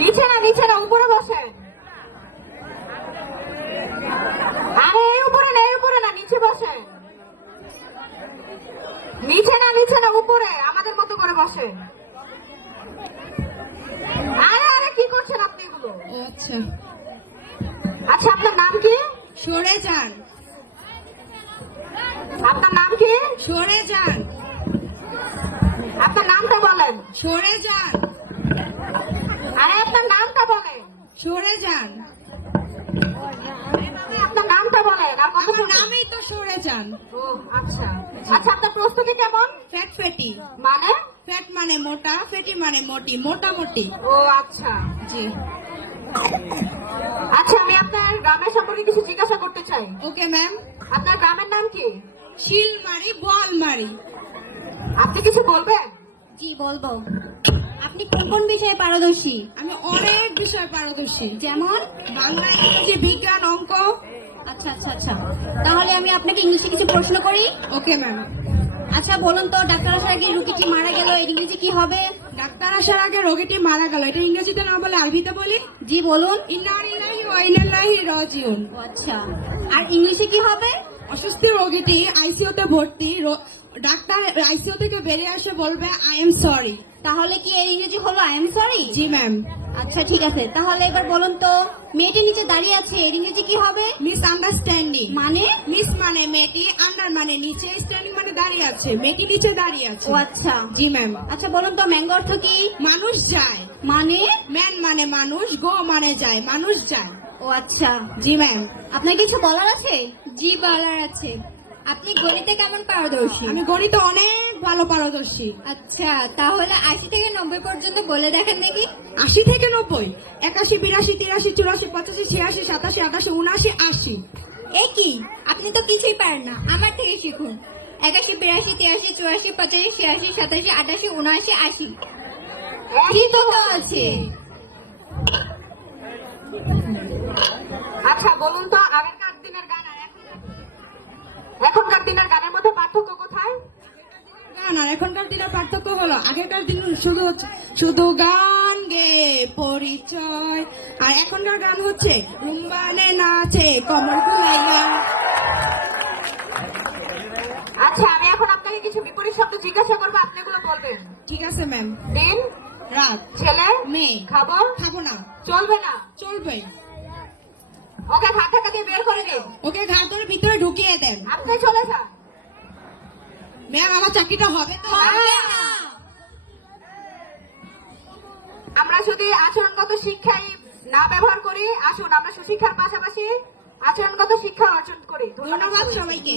নিচে না নিচে না উপরে বসেন। আরে এই উপরে না এই উপরে না নিচে বসেন। নিচে না নিচে না উপরে আমাদের মতো করে বসেন। আরে আরে কি করছেন আপনি এগুলো? আচ্ছা। আচ্ছা আপনার নাম কি? সরে যান। আপনার নাম কি? সরে যান। আপনার নামটা বলেন। সরে যান। আপনার নামটা বলেন। সরে যান। আপনার নামটা বলেন আমার বলবেন তো সরে যান। ও আচ্ছা। আচ্ছা আপনার প্রস্তুতি কেমন? Fat fatty. মানে? ফ্যাট মানে মোটা ফেটি মানে মোটি মোটামুটি। ও আচ্ছা। জি। আচ্ছা আমি আপনার গ্রামের সম্পর্কে কিছু জিজ্ঞাসা করতে চাই। Okay ma'am. আপনার গ্রামের নাম কি? শিলমারি বোয়ালমারি। আপনি কিছু বলবেন? জি বলব। বিষয়ে পারদর্শী। আমি অনেক বিষয়ে পারদর্শী। যেমন? বাংলা ইংরেজি বিজ্ঞান অঙ্ক। আচ্ছা আচ্ছা আচ্ছা। তাহলে আমি আপনাকে ইংলিশে কিছু প্রশ্ন করি? Okay ma'am. আচ্ছা বলুন তো ডাক্তার আসার আগে রুগীটি মারা গেল ইংরেজি কি হবে? ডাক্তার আসার আগে রোগীটি মারা গেল এটা ইংরেজিতে না বলে আরবিতে বলি? জি বলুন। আচ্ছা। আর ইংলিশে কি হবে? অসুস্থ রোগীটি আইসিইউতে ভর্তি ডাক্তার আইসিইউ থেকে বেরিয়ে আসে বলবে আই এম সরি তাহলে কি এই ইংরেজি হলো আই এম সরি জি ম্যাম আচ্ছা ঠিক আছে। তাহলে এবার বলুন তো মেয়েটি নিচে দাঁড়িয়ে আছে এর ইংরেজি কি হবে? মিস আন্ডারস্ট্যান্ডিং মানে? মিস মানে মেয়েটি আন্ডার মানে নিচে স্ট্যান্ডিং মানে দাঁড়িয়ে আছে মেয়েটি নিচে দাঁড়িয়ে আছে। ও আচ্ছা। জি ম্যাম আচ্ছা বলুন তো ম্যাঙ্গো অর্থ কি? মানুষ যায়। মানে? ম্যান মানে মানুষ গো মানে যায় মানুষ যায়। ও আচ্ছা। জি ম্যাম আপনার কিছু বলার আছে? জি বলার আছে। আপনি গণিতে কেমন পারদর্শী? আমি গণিতে অনেক ভালো পারদর্শী। আচ্ছা তাহলে আশি থেকে নব্বই পর্যন্ত বলে দেখেন দেখি। আশি থেকে নব্বই? একাশি বিরাশি তিরাশি চুরাশি পঁচাশি ছিয়াশি সাতাশি আটাশি উনআশি আশি। এ কি? আপনি তো কিছুই পারেন না। আমার থেকে শিখুন। একাশি বিরাশি তিরাশি চুরাশি পঁচাশি ছিয়াশি সাতাশি আটাশি উনআশি আশি। ঠিক তো আছে আচ্ছা বলুন তো আগেরকার দিনের গান আর এখনকার- এখনকার দিনের গানের মধ্যে পার্থক্য কোথায় গান আর এখনকার দিনের পার্থক্য হলো আগেকার দিন শুধু শুধু গান গে পরিচয়। আর এখনকার গান হচ্ছে রুম্বানে নাচে কমর গুলাইয়া আচ্ছা আমি এখন আপনাকে কিছু বিপরীত শব্দ জিজ্ঞাসা করব আপনি এগুলো বলবেন। ঠিক আছে ম্যাম দিন রাত ছেলে মেয়ে। খাবার খাব না। চলবে না। চলবে। ওকে ঘাট দিয়ে বের করে দিন ওকে ঘাট ধরে ভিতরে ঢুকিয়ে দেন। আপনি চলে যান। ম্যাম আমার চাকরিটা হবে তো? আমরা যদি আচরণগত শিক্ষাই না ব্যবহার করি আসুন আমরা সুশিক্ষার পাশাপাশি আচরণগত শিক্ষা অর্জন করি। ধন্যবাদ সবাইকে।